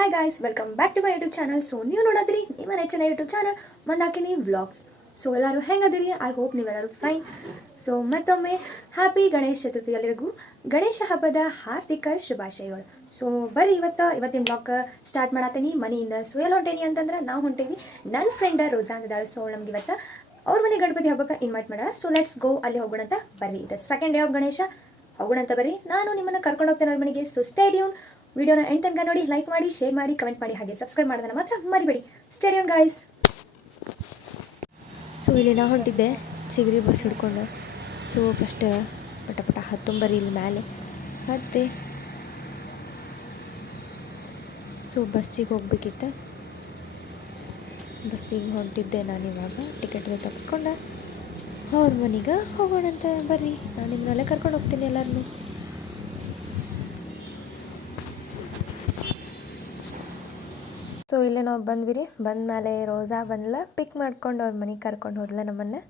Hi guys, welcome back to my YouTube channel. So ನೀವು ನೋಡೋದ್ರಿ ನಿಮ್ಮ ನೆಚ್ಚಿನ YouTube channel Mandakini vlogs. So ಎಲ್ಲರೂ ಹೆಂಗದಿರಿ? ಐ ಹೋಪ್ ನೀವೆಲ್ಲರೂ ಫೈನ್. ಸೊ ಮತ್ತೊಮ್ಮೆ ಹ್ಯಾಪಿ ಗಣೇಶ ಚತುರ್ಥಿ. ಎಲ್ಲರಿಗೂ ಗಣೇಶ ಹಬ್ಬದ ಹಾರ್ದಿಕ ಶುಭಾಶಯಗಳು. ಸೊ ಬರ್ರಿ ಇವತ್ತಿನ ಬ್ಲಾಗ್ ಸ್ಟಾರ್ಟ್ ಮಾಡತ್ತೀನಿ ಮನೆಯಿಂದ. ಸೊ ಎಲ್ಲ ಹೊಂಟೇನಿ ಅಂತಂದ್ರೆ ನಾವು ಹೊಂಟೇವಿ ನನ್ನ ಫ್ರೆಂಡ್ ರೋಜಾ ಅಂದಿದ್ದಾಳೆ. ಸೊ ನಮ್ಗೆ ಇವತ್ತು ಅವ್ರ ಮನೆ ಗಣಪತಿ ಹಬ್ಬಕ್ಕೆ ಇನ್ವೈಟ್ ಮಾಡ್ಯಾರ. ಸೊ ಲೆಟ್ಸ್ ಗೋ, ಅಲ್ಲಿ ಹೋಗೋಣ ಅಂತ ಬರ್ರಿ. ಇದು ಸೆಕೆಂಡ್ ಡೇ ಆಫ್ ಗಣೇಶ, ಹೋಗೋಣ ಅಂತ ಬರ್ರಿ. ನಾನು ನಿಮ್ಮನ್ನು ಕರ್ಕೊಂಡು ಹೋಗ್ತೇನೆ ಅವ್ರ ಮನೆಗೆ. So stay tune. ವಿಡಿಯೋನ ಎಂಡ್ ತನಕ ನೋಡಿ, ಲೈಕ್ ಮಾಡಿ, ಶೇರ್ ಮಾಡಿ, ಕಮೆಂಟ್ ಮಾಡಿ, ಹಾಗೆ ಸಬ್ಸ್ಕ್ರೈಬ್ ಮಾಡೋದನ್ನ ಮಾತ್ರ ಮರಿಬೇಡಿ. Stay tune guys. ಸೊ ಇಲ್ಲಿ ನಾ ಹೊಂಟಿದ್ದೆ ಚಿಗರಿ ಬಸ್ ಹಿಡ್ಕೊಂಡು. ಸೊ ಫಸ್ಟ್ ಪಟ ಹತ್ತೊಂಬರಿ ಇಲ್ಲಿ ಮೇಲೆ ಹತ್ತೆ. ಸೊ ಬಸ್ಸಿಗೆ ಹೋಗ್ಬೇಕಿತ್ತು. ಬಸ್ಸಿಗೆ ಹೊಂಟಿದ್ದೆ ನಾನು. ಇವಾಗ ಟಿಕೆಟ್ ತಪ್ಪಿಸ್ಕೊಂಡೆ ಅವ್ರ ಮನೆಗೆ ಹೋಗೋಣ ಅಂತ ಬರ್ರಿ. ನಾನು ನಿಮ್ಮನ್ನೆಲ್ಲ ಕರ್ಕೊಂಡು ಹೋಗ್ತೀನಿ ಎಲ್ಲರನ್ನೂ. ಸೊ ಇಲ್ಲೇ ನಾವು ಬಂದ್ವಿ ರೀ. ಬಂದಮೇಲೆ ರೋಜಾ ಬಂದಲ್ಲ, ಪಿಕ್ ಮಾಡ್ಕೊಂಡು ಅವ್ರ ಮನೆಗೆ ಕರ್ಕೊಂಡು ಹೋದ್ಲ ನಮ್ಮನ್ನು.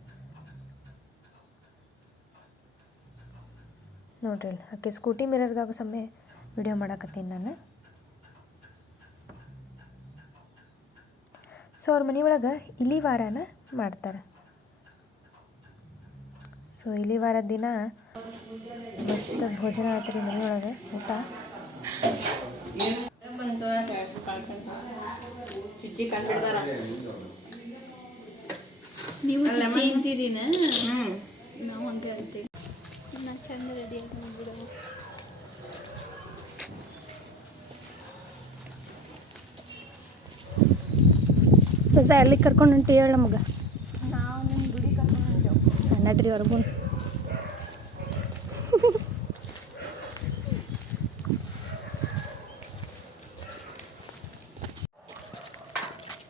ನೋಡ್ರಿ ಅಲ್ಲಿ ಆಕೆ ಸ್ಕೂಟಿ ಮಿರರ್ದಾಗ ಸಮಯ ವಿಡಿಯೋ ಮಾಡಾಕತ್ತೀನಿ ನಾನು. ಸೊ ಅವ್ರ ಮನೆಯೊಳಗೆ ಇಲಿ ವಾರನ ಮಾಡ್ತಾರೆ. ಸೊ ಇಲಿ ವಾರದ ದಿನ ಮಸ್ತ್ ಭೋಜನ ಆಯ್ತು ಮನೆಯೊಳಗೆ, ಊಟ. ನೀವು ಚಿಚ್ಚಿ ಅಂತೀರಿನ? ನಾವು ಹಂಗೆ ಅಂತೀವಿ. ನಾ ಚಂದ ರೆಡಿ ಆಗಿ ಬಂದ್ಬಿಡೋ. ಹೊಸ ಎಲ್ಲಿಗೆ ಕರ್ಕೊಂಡು ಹೊಂಟಿ ಹೇಳ ನಮಗೆ? ನಾವು ನಿಮ್ಮ ಗುಡಿ ಕರ್ಕೊಂಡು ಹೊಂಟೇವು. ನಡ್ರಿ ಅವ್ರಿಗೂ.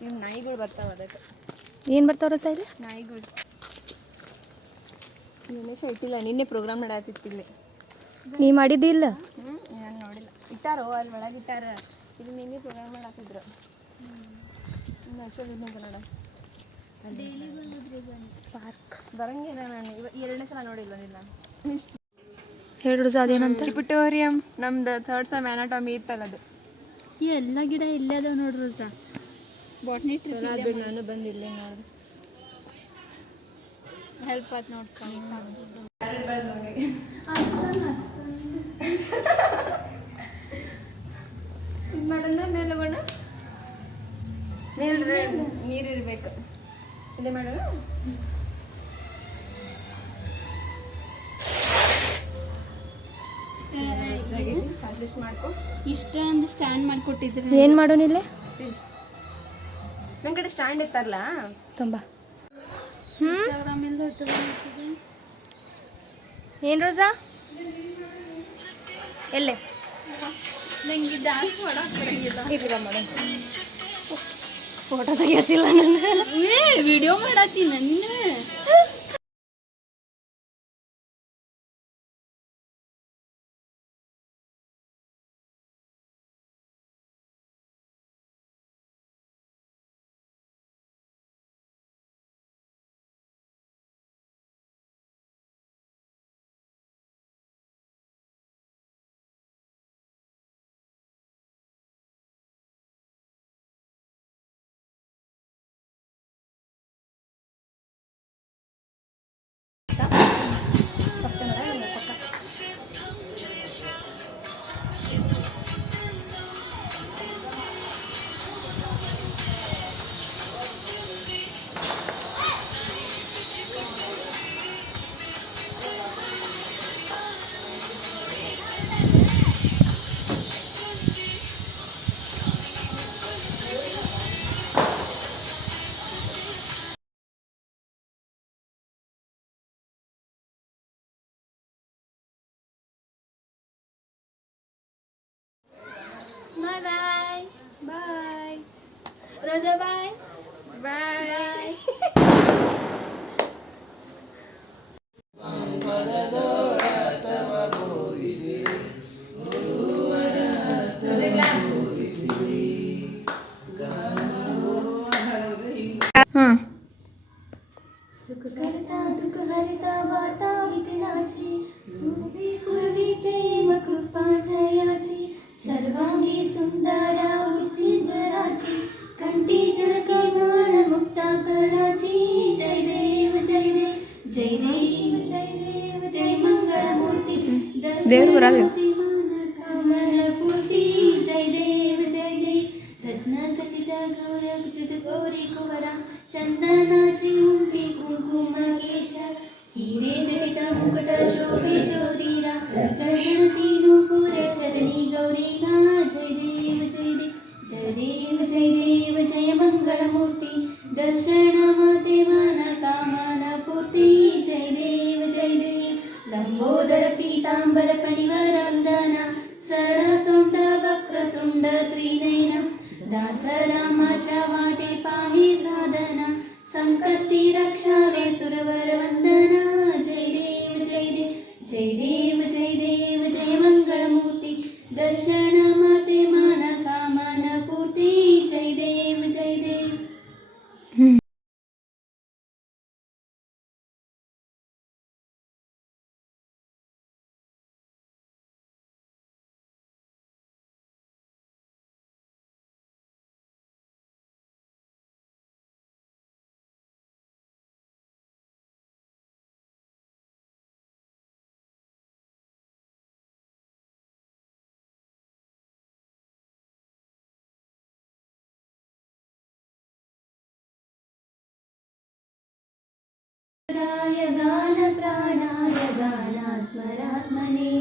ನಿಮ್ಮ ನಾಯಿಗಳು ಬರ್ತಾವೆ. ಅದಕ್ಕೆ ಏನು ಬರ್ತಾವ್ರ ಸೈಲಿ? ನಾಯಿಗಳು. ಗಣೇಶ ಇಟ್ಟಿಲ್ಲ, ನಿನ್ನೆ ಪ್ರೋಗ್ರಾಮ್ ನಡಾತಿತ್ತಿಲ್ಲ. ನೀ ಮಾಡಿದ್ದಿಲ್ಲ? ನಾನು ನೋಡಿಲ್ಲ. ಇಟ್ಟಾರೋ ಅಲ್ಲಿ ಒಳಗೆ ಇಟ್ಟಾರ. ಇದು ನಿನ್ನೆ ಪ್ರೋಗ್ರಾಮ್ ಮಾಡಾತಿದ್ರು. ಕನ್ನಡ ಪಾರ್ಕ್ ಬರಂಗಿಲ್ಲ. ನಾನು ಎರಡನೇ ಸಲ ನೋಡಿಲ್ಲ. ಹೇಳ್ರಿ ಅದೇನಂತ? ಪ್ಲಾನಿಟೋರಿಯಂ ನಮ್ದು ಥರ್ಡ್ ಸೆಮ್ ಅನಾಟಮಿ ಇತ್ತಲ್ಲ, ಅದು. ಈ ಎಲ್ಲ ಗಿಡ ಇಲ್ಲೇ ಅದಾವ ನೋಡ್ರಿ ಸರ್. ಬಾಟ್ನಿ ಟ್ರಿಪ್ ನಾನು ಬಂದಿಲ್ಲ ನೋಡ್ರಿ. ಹೆಲ್ಪ್ ಆಯ್ತು ನೋಡ್ಕೊಂಡು ಇದು ಮಾಡೋಣ. ಮೇಲೆ ಹೋಗೋಣ. ಮೇಲೆ ನೀರಿರ್ಬೇಕು. ಇದೇ ಮಾಡೋಣ. ಮಾಡ್ಕೊ. ಇಷ್ಟೊಂದು ಸ್ಟ್ಯಾಂಡ್ ಮಾಡಿಕೊಟ್ಟಿದ್ರೆ ಏನು ಮಾಡೋನಿಲ್ಲ? ನನ್ನ ಕಡೆ ಸ್ಟ್ಯಾಂಡ್ ಇತ್ತಾರಲ್ಲ ತುಂಬ. ಆಮೇಲೆ ಏನು ರೋಜಾ? ಎಲ್ಲೇ ನಂಗೆ ಡ್ಯಾನ್ಸ್ ಮಾಡಕ್ಕೆ ಬರಂಗಿಲ್ಲ. ಇಲ್ಲ ಮಾಡೋಣ. ಫೋಟೋ ತೆಗಿಯತ್ತಿಲ್ಲ ನಾನು. ವಿಡಿಯೋ ಮಾಡತ್ತೀನಿ ನನ್ನ. Bye. ಬಾಯ್ Rosa, bye. ಬಾಯ್. सुख करता दुख हरता वार्ता विघ्नाची, पूर्वी पूर्वी प्रेम कृपा जयाची, सर्वांगी सुंदरा ದೇವ್ರು ಬರೋದು पूर्ति जय देव रत्न खचित गौरी कुवरा चंदनाची उंटी कुंकुम केश हीरे जटित मुकुट शोभे चोरीरा चरण तीनों पूरे चरणी गौरी ना जय देव जय मंगल मूर्ति दर्शन माते मान कामना पूर्ति जय देव लंबोदर पीतांबर फणिवर वंदना सरळ सोंड वक्रतुंड त्रिनयन दासरामाच्या वाटे पाहे साधना संकष्टी रक्षावे सुरवर वंदना जय देव जय मंगल मूर्ति दर्शन माते मान कामना पूर्ति जय देव गान प्राणाय गानात्मरात्मने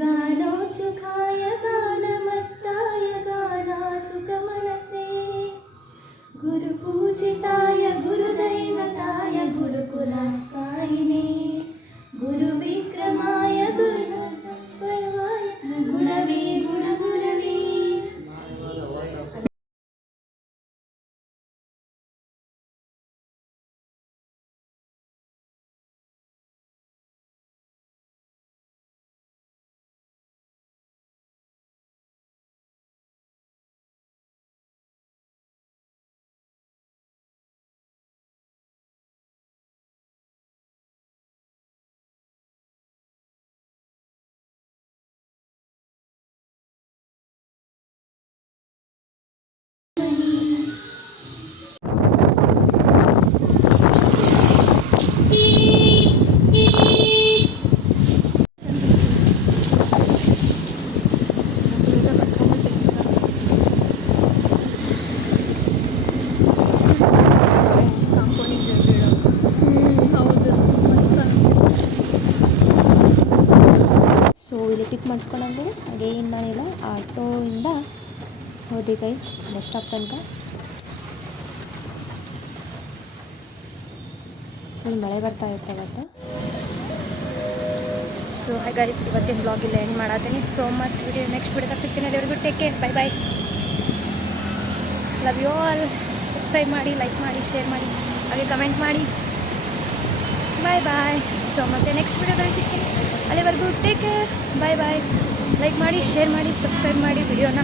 गानोत्सुखाय गानमत्ताय गानासुखमनसे गुरुपूजिताय गुरुदैवताय गुरुकुलास्वामिने गुरुविक्रमाय गुरुपरमाय गुणवे गुणगुणवे ಸೊ ಇಲ್ಲಿ ಪಿಕ್ ಮಾಡಿಸ್ಕೊಂಡ್ಬಂದು ಅಗೇನ್ ನಾನೆಲ್ಲ ಆಟೋಯಿಂದ ಹೋದೆ ಗೈಸ್ ಬಸ್ ಸ್ಟಾಪ್ ತನಕ. ಫುಲ್ ಮಳೆ ಬರ್ತಾ ಇತ್ತು ಅವತ್ತು. ಸೊ ಹಾಯ್ ಗೈಸ್, ಇವತ್ತಿನ ಬ್ಲಾಗ್ ಇಲ್ಲ ಎಂಡ್ ಮಾಡತ್ತೀನಿ. ಸೊ ಮತ್ತೆ ವಿಡಿಯೋ ನೆಕ್ಸ್ಟ್ ವಿಡಿಯೋದಾಗ ಸಿಗ್ತೀನಿ. ಅಲ್ಲಿವರೆಗೂ take care, bye bye, love you all. Subscribe ಮಾಡಿ, ಲೈಕ್ ಮಾಡಿ, ಶೇರ್ ಮಾಡಿ, ಹಾಗೆ ಕಮೆಂಟ್ ಮಾಡಿ. ಬಾಯ್ ಬಾಯ್. ಸೊ ಮತ್ತೆ ನೆಕ್ಸ್ಟ್ ವಿಡಿಯೋದಲ್ಲಿ ಸಿಗ್ತೀನಿ. ಅಲ್ಲಿವರೆಗೂ ಟೇಕ್ ಕೇರ್, ಬಾಯ್ ಬಾಯ್. ಲೈಕ್ ಮಾಡಿ, ಶೇರ್ ಮಾಡಿ, ಸಬ್ಸ್ಕ್ರೈಬ್ ಮಾಡಿ ವಿಡಿಯೋನ.